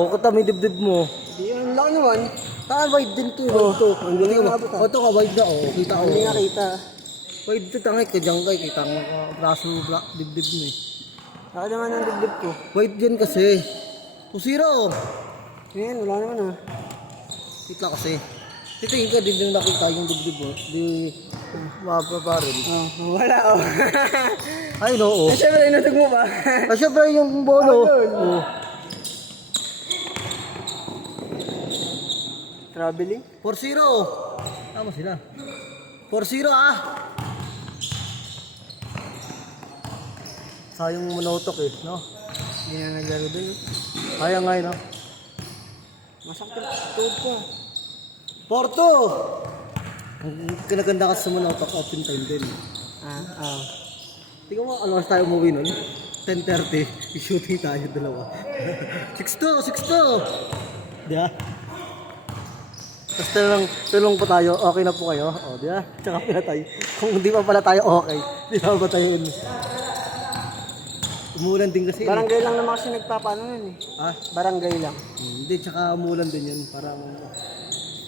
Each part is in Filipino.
O, kata may dibdib mo. Di, ang laki naman. Wide din to. Ito, hindi Hindi nga ka mabot O, ito ka, wide na. O, kita ko. Hindi nga kita. Wide to, tangay ka dyan kay. Kita mo ka, braso, dibdib mo eh. Laki naman ang dibdib ko. Wide din kasi. 2-0. Yan, wala naman ah. Kita kasi. Titingin ka din yung nakita yung dibdib mo. Di, mapapa rin. Oh, wala oh. Ay, no, o. Siyempre, inatag mo ba? Siyempre yung bolo. Ayun. O. Traveling? 4-0. Tama sila. 4-0 ah. Sayang manotok eh, no? Hindi na naglaro dun. Sayang nga eh, no? Masakit tuhod ko. 4-2. Ang kinaganda ka sa manotok, open time din. Tingnan mo, ano tayo umuwi nun? 10:30. I-shooting tayo dalawa. 6-2, 6-2. Di ba? Tapos tulong pa tayo, okay na po kayo. O, di ba? Tsaka pala tayo. Kung hindi pa pala tayo okay, di ba ba tayo yun? Umulan din kasi. Barangay lang naman kasi nagpapano yun eh. Ah? Barangay lang. Hindi, tsaka umulan din yun. Parang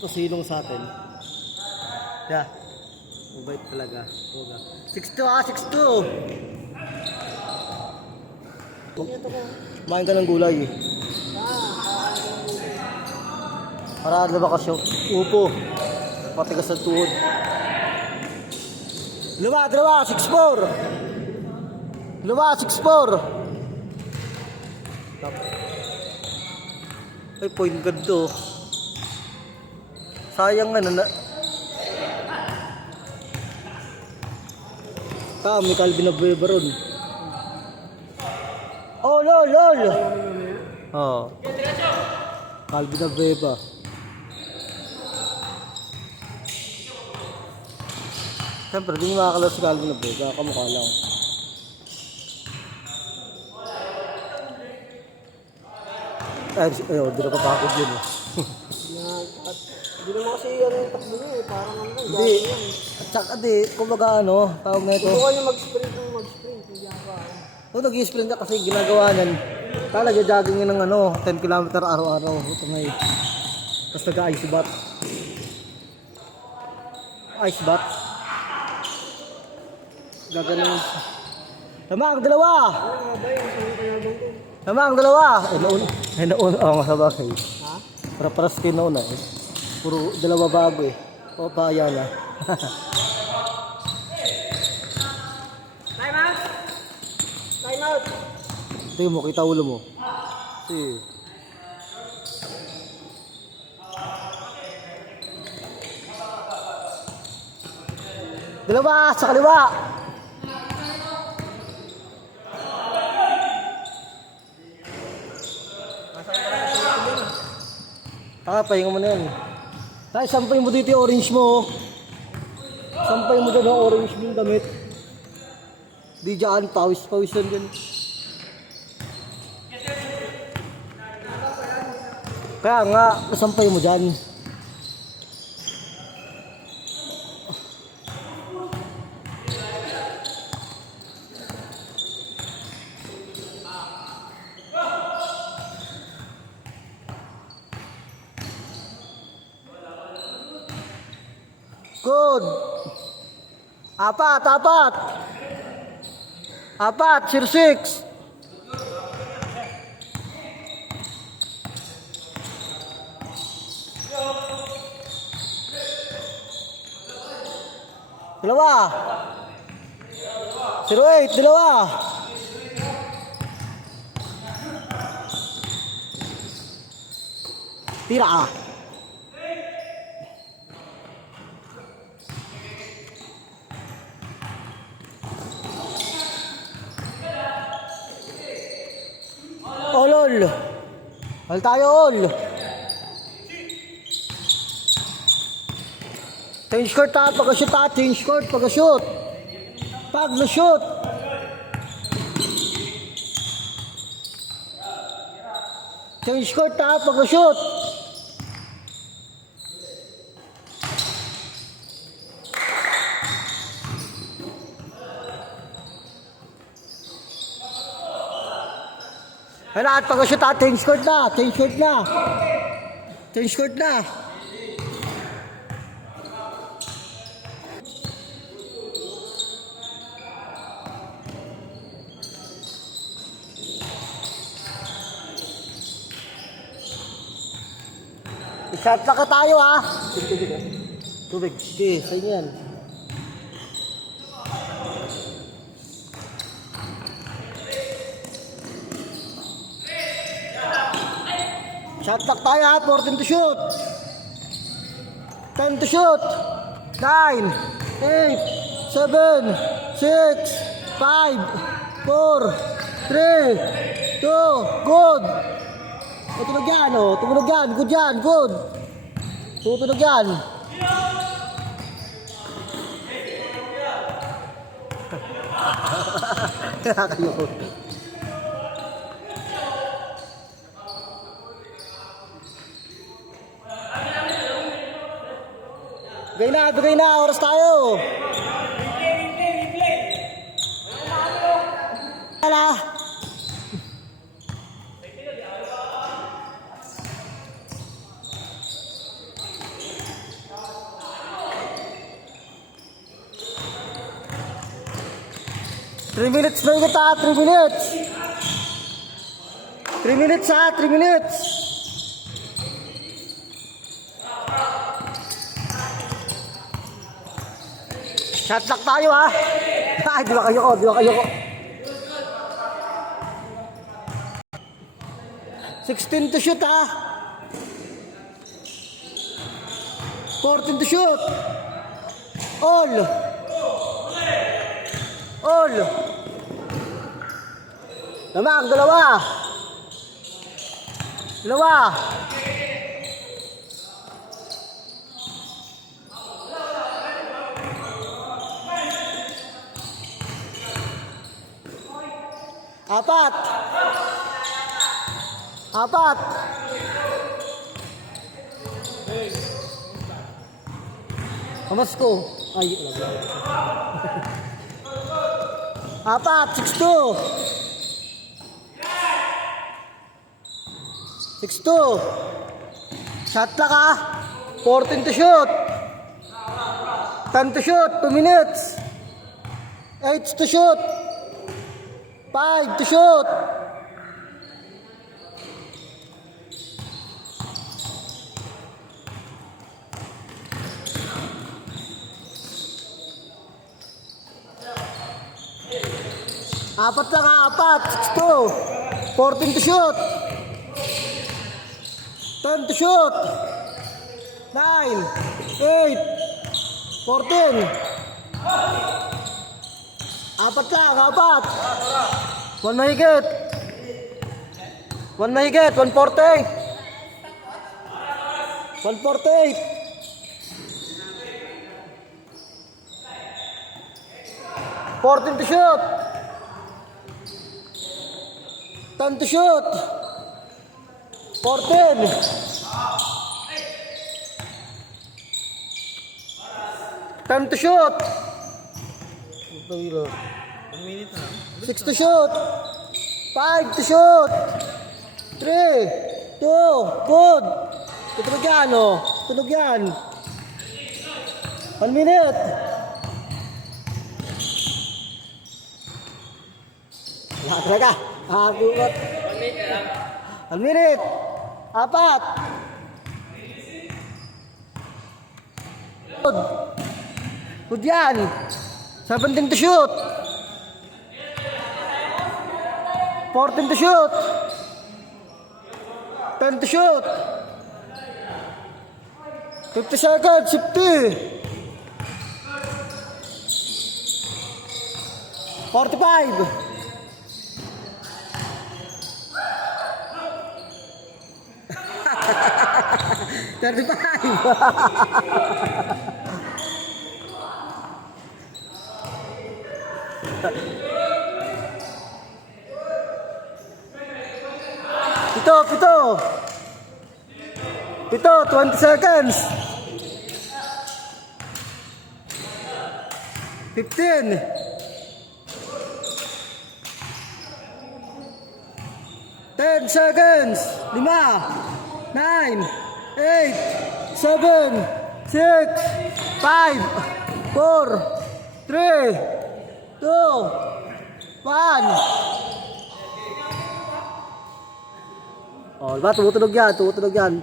pasilong sa atin. Yeah. Mabait talaga. 6-2 ah, 6-2! Kumain ka ng gulay eh. Para na bakasyon. Upo. Pati ka sa tuhod. Dalawa, 6-4! Dalawa, 6-4! Ay, point guard to. Sayang nga na. May Calvin na Bueva ron. Oh, lol! Oh. Calvin na Bueva. Siyempre, di makakalaw si Calvin na Bueva. Kamukha lang. Ay, di na papakod yun eh. Hindi naman kasi yung takbo niya eh. Parang ano lang. Hindi. At saka di, kumbaga ano, tawag na ito. Subukan niya mag-sprint ng mag-sprint. Hindi ako ako. Kung nag-i-sprint ka kasi ginagawa niyan, talaga jogging yun ng ano, 10 km araw-araw. Ito may, tapos nag-ice bath. Ice bath. Gagaling. Tama ang dalawa! Tama ang dalawa! Nauna, oo nga sa bagay. Ha? Para-paras kayo nauna eh. Puro dalawa bago eh. O paya na. Time out! Time out! Tingnan mo, kita ulo mo. Si. Dalawa sa kaliwa. Pahinga mo na yan. Tayo, sampay mo dito yung orange mo. Sampay mo dito yung orange mo yung damit. Di dyan, pawis lang dyan. Kaya nga, sampay mo dyan. Good. Apat. 6. Dalawa. 08, dalawa. Tira. All. All tayo, all. Change court ha, pag-shoot ha, change court, pag-shoot. Pag-shoot. Change court ha, pag-shoot. Kailangan pag-shoot ha, change court na, change court na. Change court na. Shot na ka tayo ha. Tubig. Sige, sa inyo yan. Shot clock tayo ha, 14 to shoot. 10 to shoot. 9, 8, 7, 6, 5, 4, 3, 2, good. Tutunog yan, oh. Tumunog yan. Good yan, good. Tutunog yan. Nakakaloko. Bigay na, oras tayo. Wala. Three minutes na ulit ha, 3 minutes. 3 minutes ha, 3 minutes. Shot lock tayo ha. Ay, di ba kayo ko, 16 to shoot ha. 14 to shoot. All. Lamang, dalawa. Apat. Kamas ko. Ay, apat, 6-2. 6-2. Shot clock ha. 14 to shoot. 10 to shoot, 2 minutes. 8 to shoot. 5 to shoot. Apat lang ha, 6-2. 14 to shoot. 10 to shoot. 9, 8, 14. Apat lang, 1 mahigit. 148. 148. 14 to shoot. 10 to shoot. 14. 10 to shoot. 6 to shoot. 5 to shoot. 3, 2, good. Tutunog yan, oh. Tutunog yan. 1 minute. Wala talaga. Nakagugot. 1 minute. 4. Good. Good yan. 17 to shoot. 14 to shoot. 10 to shoot. 50 seconds. 50. 45. 35. Pito, 20 seconds. 15. 10. seconds. 5, 9, 8, 7, 6, 5, 4, 3, 2, 1. Oh, diba? Tumutunog yan, tumutunog yan.